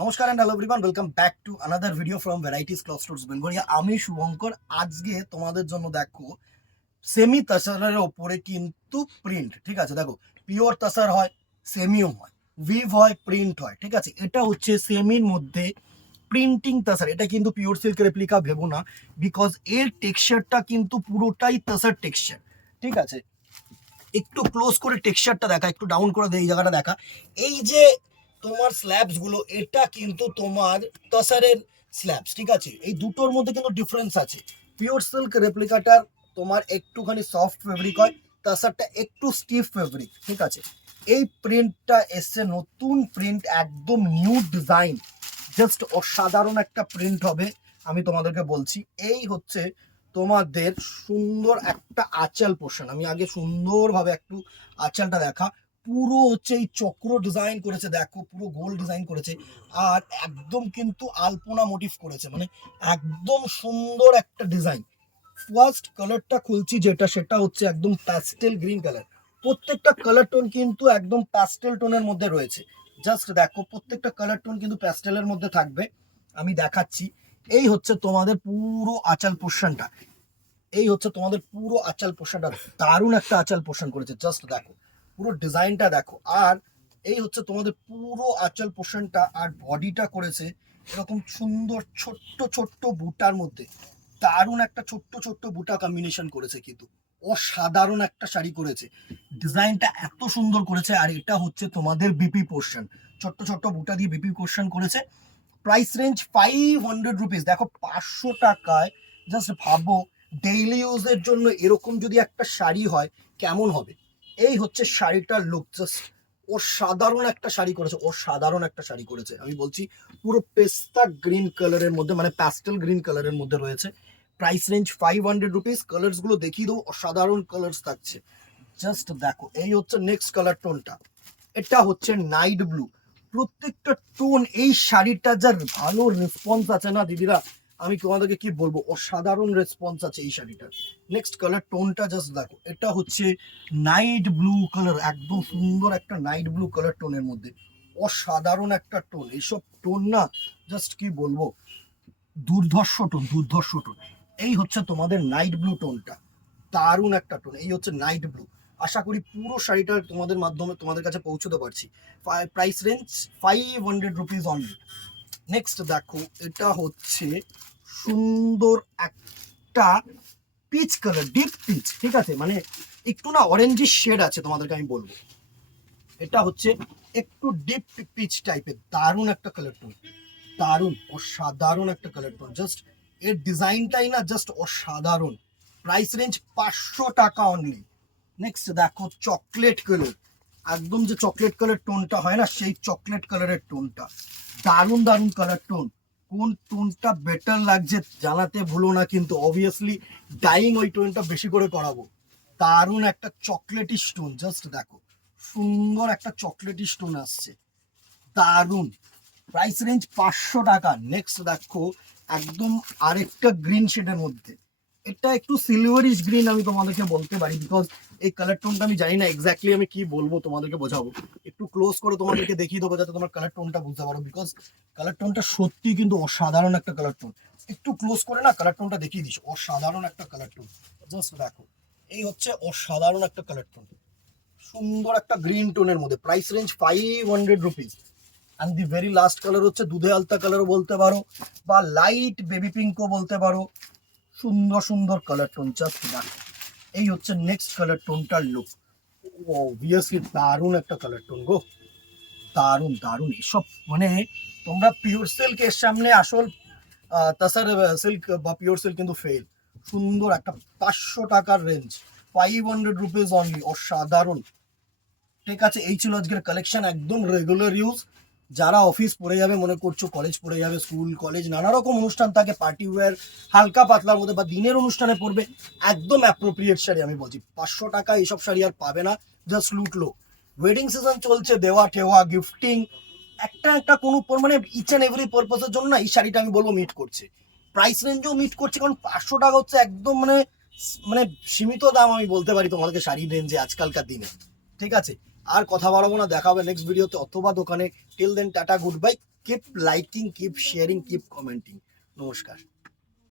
নমস্কার and hello everyone, welcome back to another video from varieties cloth stores Bengal. আমি শুভঙ্কর। আজকে তোমাদের জন্য দেখো সেমি তাসারের ওপরে কিন্তু প্রিন্ট, ঠিক আছে। দেখো, পিওর তাসার হয়, সেমিও হয়, উইভ হয়, প্রিন্ট হয়, ঠিক আছে। এটা হচ্ছে সেমির মধ্যে প্রিন্টিং তাসার। এটা কিন্তু পিওর সিল্ক রেপ্লিকা ভেবো না, বিকজ এর টেক্সচারটা কিন্তু পুরোটাই তাসার টেক্সচার, ঠিক আছে। একটু ক্লোজ করে টেক্সচারটা দেখা, একটু ডাউন করে এই জায়গাটা দেখা। এই যে তোমার স্ল্যাবস গুলো, এটা কিন্তু তোমার তসারের স্ল্যাবস, ঠিক আছে। এই দুটোর মধ্যে কিন্তু ডিফারেন্স আছে। পিওর সিল্ক রেপ্লিকাটার তোমার একটুখানি সফট ফেব্রিক হয়, তসারটা একটু স্টিফ ফেব্রিক, ঠিক আছে। এই প্রিন্টটা এসছে নতুন প্রিন্ট, একদম নিউ ডিজাইন, জাস্ট অসাধারণ একটা প্রিন্ট হবে। আমি তোমাদেরকে বলছি, এই হচ্ছে তোমাদের সুন্দর একটা আঁচল পোর্শন। আমি আগে সুন্দরভাবে একটু আঁচলটা দেখা। পুরো হচ্ছে এই চক্র ডিজাইন করেছে, দেখো পুরো গোল ডিজাইন করেছে, আর একদম কিন্তু আলপনা মোটিভ করেছে, মানে একদম সুন্দর একটা ডিজাইন। ফার্স্ট কালারটা খুলছি যেটা, সেটা হচ্ছে একদম প্যাস্টেল গ্রিন কালার। প্রত্যেকটা কালার টোন কিন্তু একদম প্যাস্টেল টোনের মধ্যে রয়েছে। জাস্ট দেখো, প্রত্যেকটা কালার টোন কিন্তু প্যাস্টেলের মধ্যে থাকবে। আমি দেখাচ্ছি। এই হচ্ছে তোমাদের পুরো আঁচল পোর্শনটা, এই হচ্ছে তোমাদের পুরো আঁচল পোর্শনটা। দারুণ একটা আঁচল পোর্শন করেছে, জাস্ট দেখো পুরো ডিজাইনটা দেখো। আর এই হচ্ছে তোমাদের পুরো আঁচল পোর্শনটা, আর বডিটা করেছে এরকম সুন্দর ছোট্ট ছোট্ট বুটার মধ্যে। দারুণ একটা ছোট্ট ছোট্ট বুটা কম্বিনেশন করেছে, কিন্তু অসাধারণ একটা শাড়ি করেছে। ডিজাইনটা এত সুন্দর করেছে। আর এটা হচ্ছে তোমাদের বিপি পোর্শন, ছোট্ট ছোট্ট বুটা দিয়ে বিপি পোর্শন করেছে। Price range 500 rupees. দেখো, 500 টাকায় জাস্ট ভাবো ডেইলি ইউজের জন্য এরকম যদি একটা শাড়ি হয় কেমন হবে। এই হচ্ছে শাড়িটার লুক, জাস্ট অসাধারণ একটা শাড়ি করেছে, অসাধারণ একটা শাড়ি করেছে। আমি বলছি পুরো পেস্তা গ্রিন কালারের মধ্যে, মানে প্যাস্টেল গ্রিন কালারের মধ্যে রয়েছে। Price range 500 rupees. কালার্স গুলো দেখিয়ে দেবো, অসাধারণ কালার্স থাকছে। জাস্ট দেখো, এই হচ্ছে নেক্সট কালার টোনটা, এটা হচ্ছে নাইট ব্লু। প্রত্যেকটা টোন, এই শাড়িটা যার ভালো রেসপন্স আছে না দিদিরা, আমি তোমাদেরকে কি বলবো, অসাধারণ রেসপন্স আছে এই শাড়িটার। নেক্সট কালার টোনটা জাস্ট দেখো, এটা হচ্ছে নাইট ব্লু কালার, একদম সুন্দর একটা নাইট ব্লু কালার টোনের মধ্যে। অসাধারণ একটা টোন, এইসব টোন না জাস্ট কি বলবো, দুর্ধর্ষ টোন, দুর্ধর্ষ টোন। এই হচ্ছে তোমাদের নাইট ব্লু টোনটা, দারুণ একটা টোন। এই হচ্ছে নাইট ব্লু। আশা করি পুরো শাড়িটা তোমাদের মাধ্যমে তোমাদের কাছে পৌঁছতে পারছি। Price range 500 rupees only. Next দেখো, এটা হচ্ছে সুন্দর একটা পিচ কালার, ডিপ পিচ, ঠিক আছে। মানে একটু না অরেঞ্জিশ শেড আছে, তোমাদেরকে আমি বলবো এটা হচ্ছে একটু ডিপ পিচ টাইপের। দারুণ একটা কালার টোন, দারুণ অসাধারণ একটা কালার টোন। জাস্ট এর ডিজাইনটাই না জাস্ট অসাধারণ। প্রাইস রেঞ্জ 500 টাকা অনলি। নেক্সট দেখো, চকলেট কালার, একদম যে চকলেট কালার টোনটা হয় না, সেই চকলেট কালারের টোনটা। দারুণ দারুণ কালার টোন। কোন টোনটা বেটার লাগছে জানাতে ভুলো না, কিন্তু অবভিয়াসলি ডাইং ওই টোনটা বেশি করে করাবো। দারুণ একটা চকলেটি স্টোন, জাস্ট দেখো সুন্দর একটা চকলেটি স্টোন আসছে, দারুণ। প্রাইস রেঞ্জ 500 টাকা। নেক্সট দেখো, একদম আরেকটা গ্রিন শেডের মধ্যে, এটা একটু সিলভারিশ গ্রিন আমি তোমাদেরকে বলতে পারি, বিকজ এই কালার টোনটা আমি জানি না এক্স্যাক্টলি আমি কি বলবো, তোমাদেরকে বোঝাবো। একটু ক্লোজ করে তোমাদেরকে দেখিয়ে দেবো যাতে তোমার কালার টোনটা বুঝতে পারো, বিকজ কালার টোনটা সত্যি কিন্তু অসাধারণ একটা কালার টোন। একটু ক্লোজ করে না কালার টোনটা দেখিয়ে দিস, অসাধারণ একটা কালার টোন। জাস্ট দেখো, এই হচ্ছে অসাধারণ একটা কালার টোন, সুন্দর একটা গ্রিন টোনের মধ্যে। Price range 500 rupees. And the very last colour হচ্ছে দুধে আলতা কালারও বলতে পারো, বা লাইট বেবি পিঙ্কও বলতে পারো। সুন্দর সুন্দর কালার টোন, জাস্ট দেখো। এই হচ্ছে নেক্সট কালার টোনটার লুক। অবভিয়াসলি দারুণ একটা কালার টোন গো, দারুণ দারুণ। এসব মানে তোমরা পিওর সিল্ক এর সামনে আসল তাসার সিল্ক বা পিওর সিল্ক কিন্তু ফেল। সুন্দর একটা 500 টাকার রেঞ্জ, 500 রুপিস অনলি, অসাধারণ। ঠিক আছে, এই ছিল আজকের কালেকশন, একদম রেগুলার ইউজ। যারা অফিস পড়ে যাবে মনে করছো, কলেজ পড়ে যাবে, স্কুল কলেজ নানা রকম অনুষ্ঠান থাকে, পার্টি ওয়্যার হালকা পাতলার মধ্যে, বা দিনের অনুষ্ঠানে পড়বে, একদম অ্যাপ্রোপ্রিয়েট শাড়ি। আমি বলছি 500 টাকা এইসব শাড়ি আর পাবে না, জাস্ট লুটলো। ওয়েডিং সিজন চলছে, দেওয়া ঠেওয়া গিফটিং, একটা একটা কোনো মানে ইচ অ্যান্ড এভরি পারপাসের জন্য না এই শাড়িটা আমি বলবো মিট করছে। প্রাইস রেঞ্জও মিট করছে, কারণ 500 টাকা হচ্ছে একদম মানে মানে সীমিত দাম আমি বলতে পারি তোমাদেরকে শাড়ি রেঞ্জে আজকালকার দিনে। ঠিক আছে, আর কথা বাড়াবো না, দেখা হবে নেক্সট ভিডিওতে অথবা দোকানে। Till then tata, good bye. Keep liking, keep sharing, keep commenting. নমস্কার।